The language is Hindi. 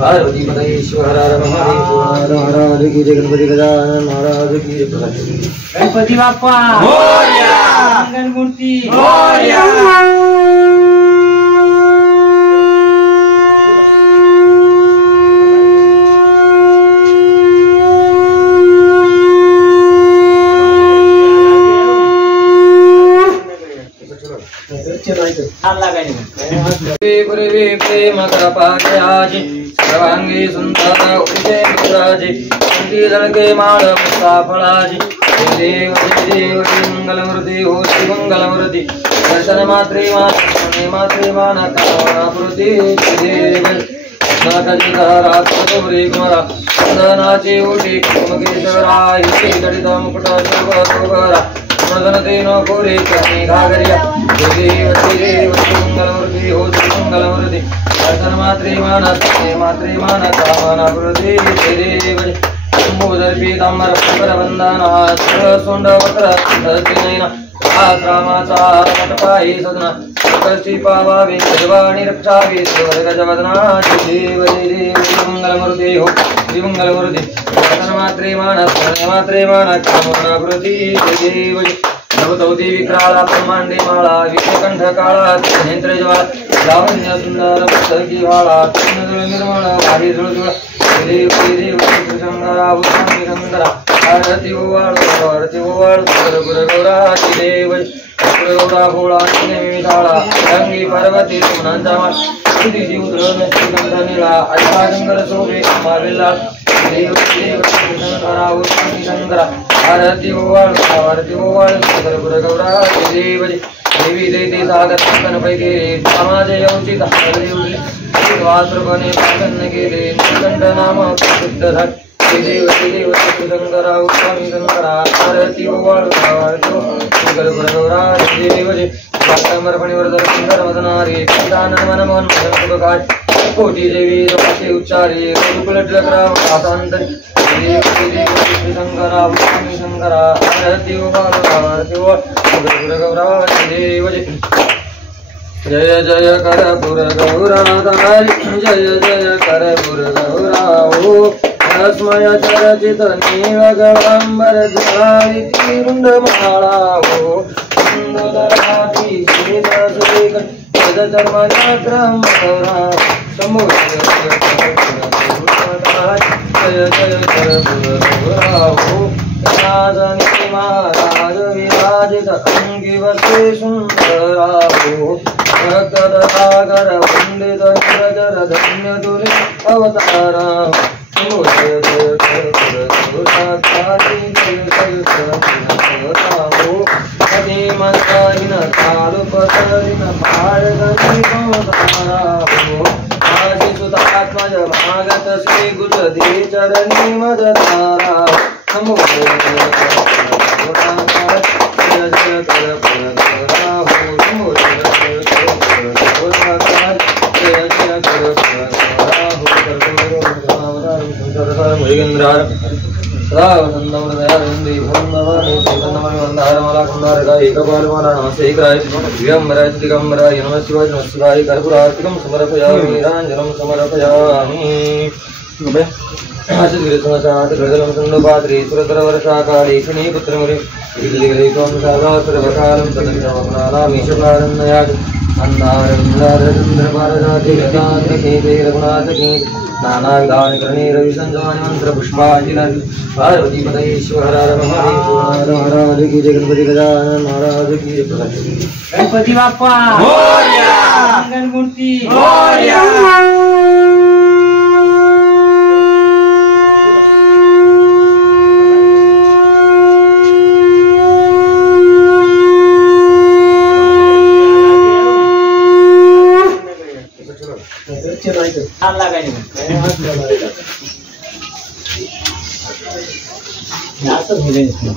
पार्वती पतईश्वर हर महाराज की जय। गणपति गजानन महाराज की जय। गणपति बाप्पा मोरया। मंगल मूर्ति मोरया। पूर्वे प्रेम कृपायाजी सर्वांगी सुंदर उदे विराजी संकीर्तन के माल मुसाफलाजी देव देव मंगलमूर्ति हो श्री मंगलमूर्ति दर्शन मात्रे मान कामना पूर्ति देव नागजिकारा पुरी कुमारा नाचे उठी कुमकेश्वराय गणित मुकुट शोभरा मदनतेनो पूरे कहीं घागरिया देव देव मंगलमूर्ति हो श्री मंगलमूर्ति दर्शन मात्रे मान कामना पूर्ति देव शंभोदर पीतांबर परवंदना सुंड वक्र नयना आश्रमाचा मठपाई सदना कष्टी पावावे सर्वाणि रक्षावे गजवदना देव देव मंगलमूर्ति हो श्री मंगलमूर्ति दर्शन मात्रे मान कामना पूर्ति देव नवदौती विक्राला ब्रह्मांडे माला विषयकंठ काला नेत्र ज्वाला लावण्य सुंदर पुस्तकी वाला निर्मल भारी जुळजुळ देव देव शंकरा भूषणी शंकरा आरती ओवाळ गुर गौरा देव गौरा भोळा निमिषाळा रंगी पार्वती सुमनांचा माळ तुझी जीवद्र नष्टिकंठ निळा अठा शंकर शोभे मावेला देव देव शंकरा भूषणी शंकरा आरती ओवाळ गुर गौरा देव देवी देती सागर संतन पैके समाज यौचित हरदेवली वासृपणे पाकन केले निकंठ नाम प्रसिद्ध झाट देव देव शंकरा उत्तमी शंकरा आरती ओवाळ गुर गौरा देव शंकरपणी वरदर सुंदर वदनारी पितानन मनमोहन सुखकाज कोटी देवी रक्षे उच्चारी कुलटलकरा आसांत देव देव शंकरा उत्तमी शंकरा आरती ओवाळ गुर गौरा देव जय जय कर गुर गौरा दारी जय जय कर गुर गौरा ओ अस्मय चरचित नीलगंबर जलारि रुंड माला ओ सुंदराती सीता सुरेख पद चर्मनाक्रम गौरा समो जय जय कर गुर गौरा ओ राजनी महाराज विराजित अंगी वसे सुंदरा ओ भक्तदागर वंदित निरजर धन्य दुरि अवतारा नमो जय जय कर गुर काली जय जय कर हो कदी मंदारिन कालु पतरिन पारगति अवतारा हो आदि सुतात्मज भागत श्री गुरु दे चरणी मदतारा नमो जय जय कर पार्वती पतईश्वर हर महाराज की जय। गणपति गजानन महाराज की जय। गणपति बाप्पा मोरया। मंगल मूर्ति मोरया। हाथ लगाएंगे यहाँ सब मिलेंगे।